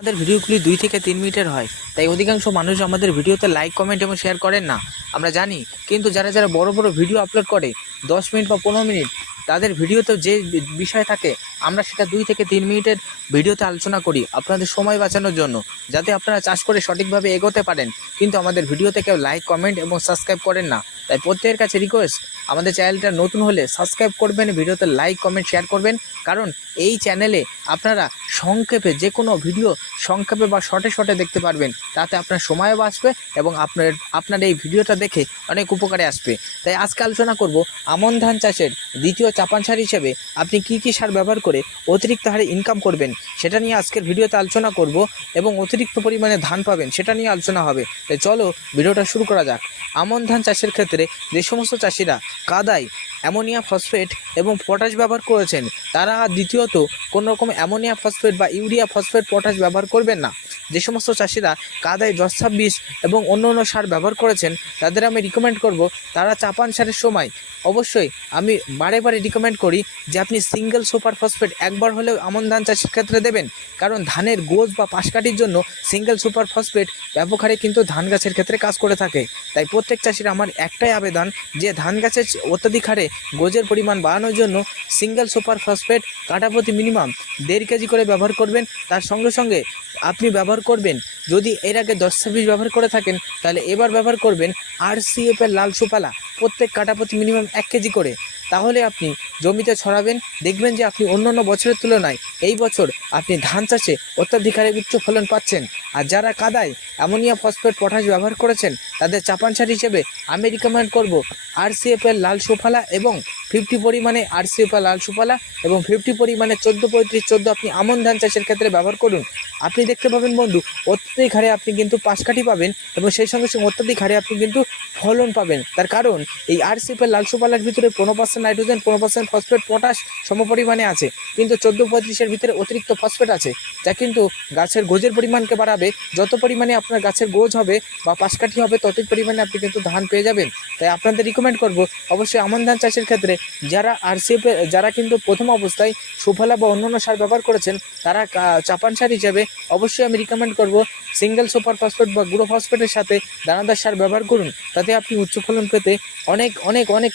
আমাদের ভিডিওগুলি 2 থেকে 3 মিনিটের হয়, তাই অধিকাংশ মানুষ আমাদের ভিডিওতে লাইক, কমেন্ট এবং শেয়ার করেন না, আমরা জানি। কিন্তু যারা বড় বড় ভিডিও আপলোড করে 10 মিনিট বা 15 মিনিট, তাদের ভিডিওতে যে বিষয় থাকে আমরা সেটা 2 থেকে 3 মিনিটের ভিডিওতে আলোচনা করি আপনাদের সময় বাঁচানোর জন্য, যাতে আপনারা চাষ করে সঠিকভাবে এগোতে পারেন। কিন্তু আমাদের ভিডিওতে কেউ লাইক, কমেন্ট এবং সাবস্ক্রাইব করেন না। তাই প্রত্যেকের কাছে রিকোয়েস্ট, আমাদের চ্যানেলটা নতুন হলে সাবস্ক্রাইব করবেন, ভিডিওতে লাইক, কমেন্ট, শেয়ার করবেন। কারণ এই চ্যানেলে আপনারা সংক্ষেপে যে কোনো ভিডিও সংক্ষেপে বা শর্টে দেখতে পারবেন, তাতে আপনার সময়ও বাঁচবে এবং আপনার এই ভিডিওটা দেখে অনেক উপকারে আসবে। তাই আজকে আলোচনা করব আমন ধান চাষের দ্বিতীয় চাপান সার হিসেবে আপনি কি সার ব্যবহার করে অতিরিক্ত হারে ইনকাম করবেন, সেটা নিয়ে আজকের ভিডিওতে আলোচনা করব এবং অতিরিক্ত পরিমাণে ধান পাবেন সেটা নিয়ে আলোচনা হবে। তাই চলো ভিডিওটা শুরু করা যাক। আমন ধান চাষের ক্ষেত্রে যে সমস্ত চাষিরা কাদায় অ্যামোনিয়া ফসফেট এবং পটাশ ব্যবহার করেছেন, তারা দ্বিতীয়ত কোনো রকম অ্যামোনিয়া ফসফেট বা ইউরিয়া ফসফেট পটাশ ব্যবহার করবেন না। যে সমস্ত চাষিরা কাদায় 10-26 এবং অন্য সার ব্যবহার করেছেন, তাদের আমি রিকমেন্ড করব তারা চাপান সারের সময় অবশ্যই আমি বারে রিকমেন্ড করি যে আপনি সিঙ্গেল সুপার ফসফেট একবার হলেও আমন ধান চাষের ক্ষেত্রে দেবেন। কারণ ধানের গোজ বা পাশকাঠির জন্য সিঙ্গেল সুপার ফসফেট ব্যাপক হারে কিন্তু ধান গাছের ক্ষেত্রে কাজ করে থাকে। তাই প্রত্যেক চাষির আমার একটাই আবেদন যে ধান গাছের অত্যাধিক হারে গোজের পরিমাণ বাড়ানোর জন্য সিঙ্গেল সুপার ফসফেট কাঠাপ্রতি মিনিমাম 1.5 কেজি করে ব্যবহার করবেন। তার সঙ্গে আপনি ব্যবহার করবেন, যদি এর আগে 10-26 ব্যবহার করে থাকেন তাহলে এবার ব্যবহার করবেন RCF এর লাল সুপালা, প্রত্যেক কাঠাপ্রতি মিনিমাম 1 কেজি করে। তাহলে আপনি জমিতে ছড়াবেন, দেখবেন যে আপনি অন্যান্য বছরের তুলনায় এই বছর আপনি ধান চাষে অত্যাধিক হারে উচ্চ ফলন পাচ্ছেন। আর যারা কাদায় অ্যামোনিয়া ফসফেট পটাশ ব্যবহার করেছেন, তাদের চাপান সার হিসেবে আমি রিকমেন্ড করব RCF এর লাল সুফলা এবং 50 পরিমাণে RCF এর লাল সুফলা এবং 50 পরিমাণে 14-35-14 আপনি আমন ধান চাষের ক্ষেত্রে ব্যবহার করুন। আপনি দেখতে পাবেন বন্ধু, অত্যাধিক হারে আপনি কিন্তু পাশকাঠি পাবেন এবং সেই সঙ্গে অত্যাধিক হারে আপনি কিন্তু ফলন পাবেন। তার কারণ এই RCF এর লাল সুফলার ভিতরে 15% নাইট্রোজেন, 15% ফসফেট, পটাশ সমপরিমাণে আছে, কিন্তু 14-35-এর ভিতরে অতিরিক্ত ফসফেট আছে, যা কিন্তু গাছের গোজের পরিমাণকে বাড়াবে। যত পরিমাণে আপনার গাছের গোজ হবে বা পাশকাঠি হবে, ততই পরিমাণে আপনি কিন্তু ধান পেয়ে যাবেন। তাই আপনাদের রিকমেন্ড করব অবশ্যই আমন ধান চাষের ক্ষেত্রে যারা RCF যারা কিন্তু প্রথম অবস্থায় সুফলা বা অন্যান্য সার ব্যবহার করেছেন, তারা চাপান সার হিসেবে অবশ্যই আমি রিকমেন্ড করব সিঙ্গেল সুপার ফসফেট বা গুঁড়ো ফসফেটের সাথে দানাদার সার ব্যবহার করুন। তাতে আপনি উচ্চ ফলন পেতে অনেক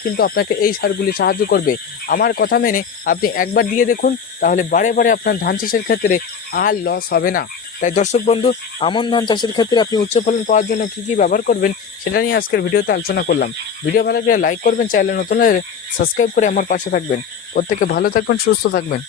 কিন্তু আপনাকে এই সারগুলি সাহায্য করবে। আমার কথা মেনে আপনি একবার দিয়ে দেখুন, তাহলে বারে আপনার ধান চাষের ক্ষেত্রে আর লস হবে না। তাই দর্শক বন্ধু, আমন ধান চাষের ক্ষেত্রে আপনি উচ্চ ফলন পাওয়ার জন্য কী ব্যবহার করবেন সেটা নিয়ে আজকের ভিডিওতে আলোচনা করলাম। ভিডিও ভালো লাগলে লাইক করবেন, চ্যানেলে নতুন হলে সাবস্ক্রাইব করে আমার পাশে থাকবেন। প্রত্যেকে ভালো থাকবেন, সুস্থ থাকবেন।